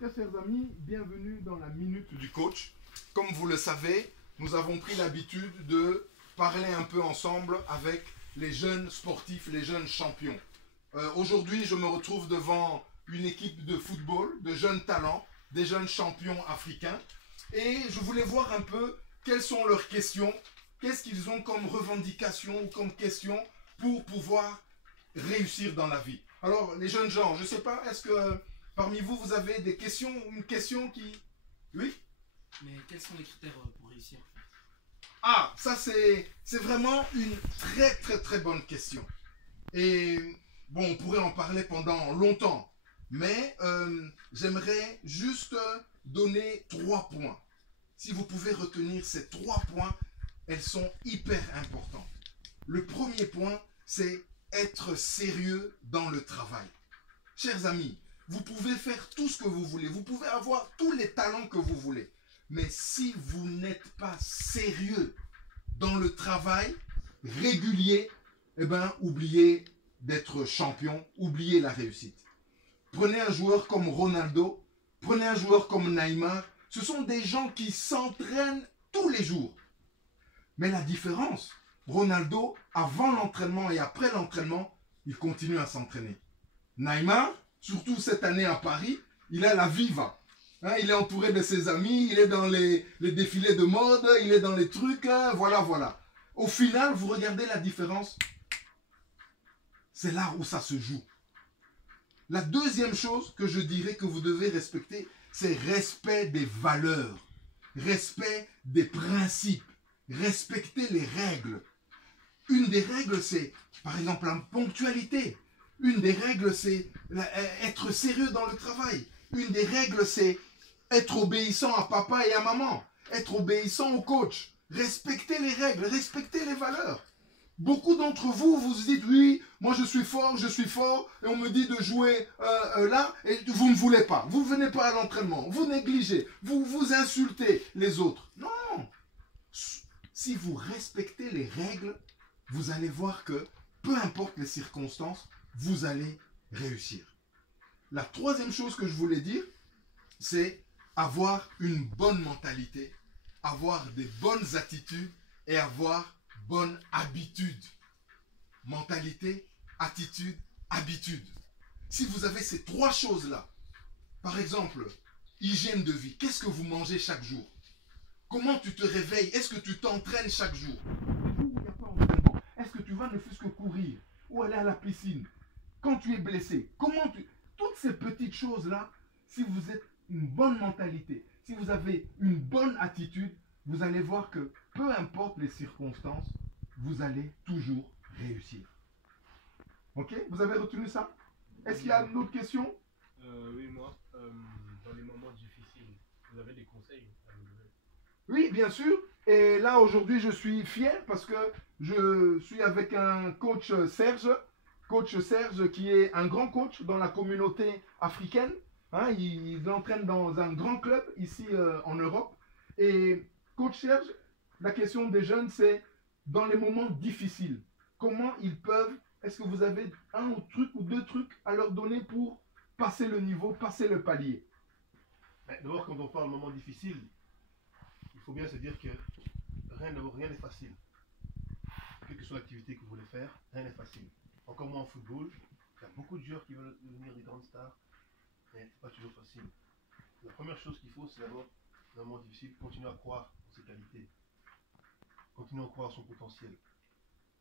Très chers amis, bienvenue dans la Minute du Coach. Comme vous le savez, nous avons pris l'habitude de parler un peu ensemble avec les jeunes sportifs, les jeunes champions. Aujourd'hui, je me retrouve devant une équipe de football, de jeunes talents, des jeunes champions africains. Et je voulais voir un peu quelles sont leurs questions, qu'est-ce qu'ils ont comme revendication ou comme question pour pouvoir réussir dans la vie. Alors, les jeunes gens, je ne sais pas, est-ce que parmi vous, vous avez des questions, une question qui... Oui? Mais quels sont les critères pour réussir? Ah, ça c'est vraiment une très bonne question. Et bon, on pourrait en parler pendant longtemps. Mais j'aimerais juste donner 3 points. Si vous pouvez retenir ces 3 points, elles sont hyper importantes. Le premier point, c'est être sérieux dans le travail. Chers amis, vous pouvez faire tout ce que vous voulez. Vous pouvez avoir tous les talents que vous voulez. Mais si vous n'êtes pas sérieux dans le travail régulier, eh bien, oubliez d'être champion, oubliez la réussite. Prenez un joueur comme Ronaldo, prenez un joueur comme Neymar. Ce sont des gens qui s'entraînent tous les jours. Mais la différence, Ronaldo, avant l'entraînement et après l'entraînement, il continue à s'entraîner. Neymar, surtout cette année à Paris, il a la viva. Hein, il est entouré de ses amis, il est dans les défilés de mode, il est dans les trucs, voilà. Au final, vous regardez la différence. C'est là où ça se joue. La deuxième chose que je dirais que vous devez respecter, c'est respect des valeurs, respect des principes, respecter les règles. Une des règles, c'est, par exemple, la ponctualité. Une des règles, c'est être sérieux dans le travail. Une des règles, c'est être obéissant à papa et à maman. Être obéissant au coach. Respecter les règles, respecter les valeurs. Beaucoup d'entre vous, vous dites, oui, moi je suis fort, et on me dit de jouer là, et vous ne voulez pas. Vous ne venez pas à l'entraînement, vous négligez, vous insultez les autres. Non. Si vous respectez les règles, vous allez voir que, peu importe les circonstances, vous allez réussir. La troisième chose que je voulais dire, c'est avoir une bonne mentalité, avoir des bonnes attitudes et avoir bonne habitude. Mentalité, attitude, habitude. Si vous avez ces 3 choses-là, par exemple, hygiène de vie, qu'est-ce que vous mangez chaque jour? Comment tu te réveilles? Est-ce que tu t'entraînes chaque jour? Les jours où il n'y a pas d'entraînement, est-ce que tu vas ne fût-ce que courir ou aller à la piscine? Quand tu es blessé, comment tu... Toutes ces petites choses-là, si vous êtes une bonne mentalité, si vous avez une bonne attitude, vous allez voir que peu importe les circonstances, vous allez toujours réussir. Ok? Vous avez retenu ça? Est-ce qu'il y a une autre question? Oui, moi, dans les moments difficiles, vous avez des conseils à nous donner? Oui, bien sûr. Et là, aujourd'hui, je suis fier parce que je suis avec un coach Serge qui est un grand coach dans la communauté africaine. Hein, il entraîne dans un grand club ici en Europe. Et coach Serge, la question des jeunes, c'est dans les moments difficiles, comment ils peuvent, est-ce que vous avez un truc ou 2 trucs à leur donner pour passer le niveau, passer le palier? D'abord, quand on parle de moments difficiles, il faut bien se dire que rien n'est facile. Quelle que soit l'activité que vous voulez faire, rien n'est facile. Encore moins en football, il y a beaucoup de joueurs qui veulent devenir des grandes stars, mais ce n'est pas toujours facile. La première chose qu'il faut, c'est d'abord, dans un moment difficile, continuer à croire en ses qualités. Continuer à croire en son potentiel.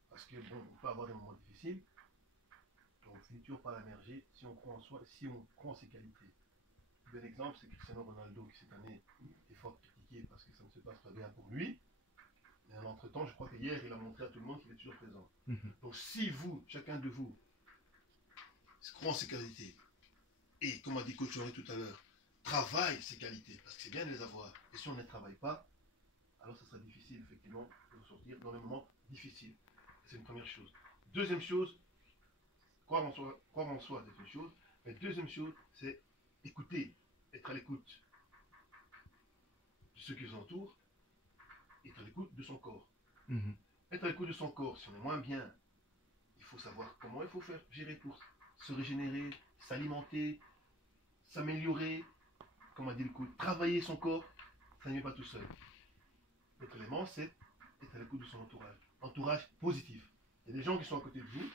Parce que, bon, on peut avoir des moments difficiles, mais on finit toujours par émerger si on croit en soi, si on croit en ses qualités. Un bon exemple, c'est Cristiano Ronaldo qui cette année est fort critiqué parce que ça ne se passe pas bien pour lui. Mais en entre-temps, je crois qu'hier, il a montré à tout le monde qu'il est toujours présent. Donc si vous, chacun de vous, croit en ses qualités, et comme a dit Coach Henri tout à l'heure, travaille ses qualités, parce que c'est bien de les avoir, et si on ne les travaille pas, alors ça sera difficile effectivement de sortir dans les moments difficiles. C'est une première chose. Deuxième chose, croire en soi, c'est une chose, mais deuxième chose, c'est écouter, être à l'écoute de ceux qui vous entourent, être à l'écoute de son corps. Être à l'écoute de son corps, si on est moins bien, il faut savoir comment il faut faire gérer pour se régénérer, s'alimenter, s'améliorer, dit le coup, travailler son corps, ça ne vient pas tout seul. L'autre élément, c'est être à l'écoute de son entourage. Entourage positif. Il y a des gens qui sont à côté de vous,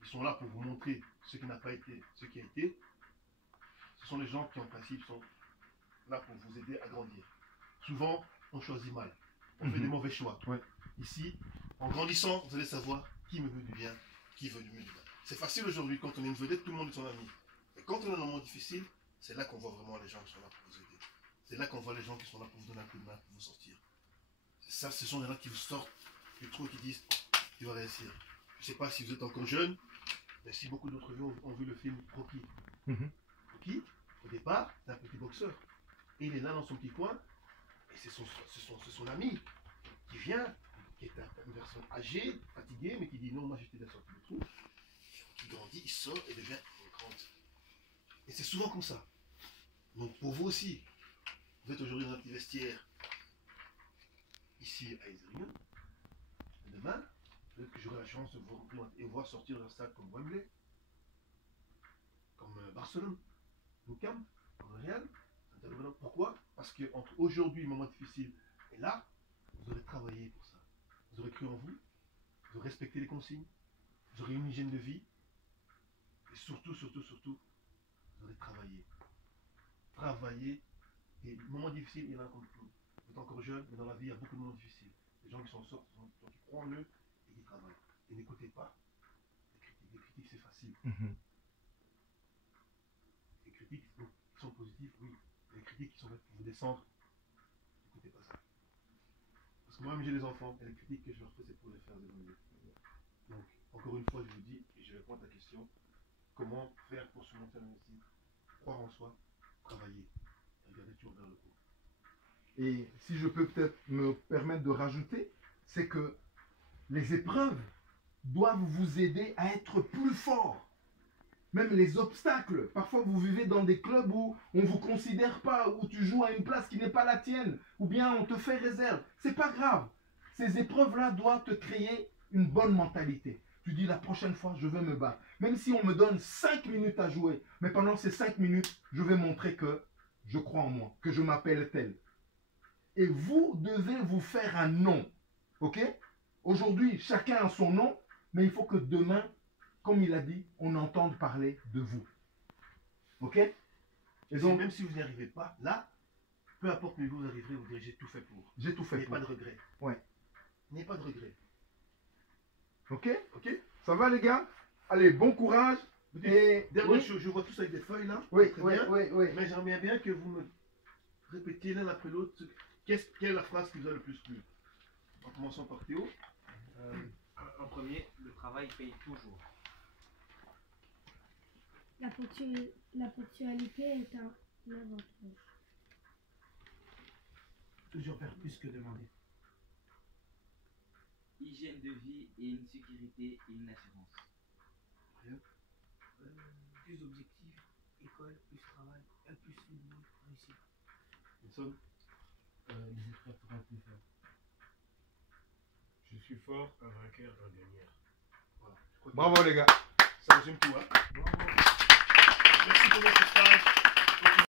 ils sont là pour vous montrer ce qui n'a pas été, ce qui a été. Ce sont les gens qui, en principe, sont là pour vous aider à grandir. Souvent, on choisit mal. On fait des mauvais choix. Ouais. Ici, en grandissant, vous allez savoir qui me veut du bien, qui veut du mieux du bien. C'est facile aujourd'hui, quand on est une vedette, tout le monde est son ami. Mais quand on est dans un moment difficile, c'est là qu'on voit vraiment les gens qui sont là pour vous aider. C'est là qu'on voit les gens qui sont là pour vous donner un coup de main, pour vous sortir. Ça, ce sont les gens qui vous sortent du trou et qui disent tu vas réussir. Je ne sais pas si vous êtes encore jeune, mais si beaucoup d'entre vous ont vu le film Rocky. Rocky, au départ, c'est un petit boxeur. Et il est là dans son petit coin, et c'est son ami qui vient, qui est une personne âgée, fatiguée, mais qui dit non, moi j'étais déjà sorti du trou. Qui grandit, il sort et devient grande. Et c'est souvent comme ça. Donc pour vous aussi, vous êtes aujourd'hui dans un petit vestiaire ici à Ezerion. Demain, peut-être que j'aurai la chance de vous voir sortir d'un stade comme Wembley, comme Barcelone, Nou Camp, comme Real. Pourquoi? Parce qu'entre aujourd'hui, le moment difficile, et là, vous aurez travaillé pour ça. Vous aurez cru en vous, vous aurez respecté les consignes, vous aurez une hygiène de vie, et surtout, vous aurez travaillé. Travailler. Et le moment difficile, il y en a comme tout. Vous êtes encore jeune, mais dans la vie, il y a beaucoup de moments difficiles. Les gens qui s'en sortent, des gens qui croient en eux et qui travaillent. Et n'écoutez pas les critiques. Les critiques, c'est facile. Les critiques qui sont positives, oui. Les critiques qui sont faites pour vous descendre, n'écoutez pas ça. Parce que moi-même, j'ai des enfants, et les critiques que je leur fais, c'est pour les faire évoluer. Donc, encore une fois, je vous dis, et je réponds à ta question, comment faire pour surmonter la médecine? Croire en soi, travailler, et regarder toujours vers le haut. Et si je peux peut-être me permettre de rajouter, c'est que les épreuves doivent vous aider à être plus fort. Même les obstacles. Parfois, vous vivez dans des clubs où on ne vous considère pas, où tu joues à une place qui n'est pas la tienne, ou bien on te fait réserve. C'est pas grave. Ces épreuves-là doivent te créer une bonne mentalité. Tu dis la prochaine fois, je vais me battre. Même si on me donne 5 minutes à jouer, mais pendant ces 5 minutes, je vais montrer que je crois en moi, que je m'appelle tel. Et vous devez vous faire un nom. Ok? Aujourd'hui, chacun a son nom, mais il faut que demain, comme il a dit, on entende parler de vous. Ok? Et donc, même si vous n'y arrivez pas, là, peu importe où vous arriverez, vous direz j'ai tout fait pour. j'ai tout fait N'ayez pour. pas de regret. Ouais. N'ayez pas de regret. Ok? Ok? Ça va les gars? Allez, bon courage. Et Dernière oui, chose, je vois tous avec des feuilles là. oui, Très oui, bien. oui, oui. Mais j'aimerais bien que vous me répétiez l'un après l'autre. Quelle est la phrase qui vous a le plus plu? En commençant par Théo. En premier, le travail paye toujours. La ponctualité est un avantage. Toujours faire plus que demander. Hygiène de vie et une sécurité et une assurance. Plus d'objectifs, école, plus travail, plus football, réussir. Nelson. Les épreuves pour un plus fort. Je suis fort, un vainqueur, un gagnant. Voilà. Je crois que Bravo les gars. ça résume tout. Hein. Bravo. Merci pour votre stage.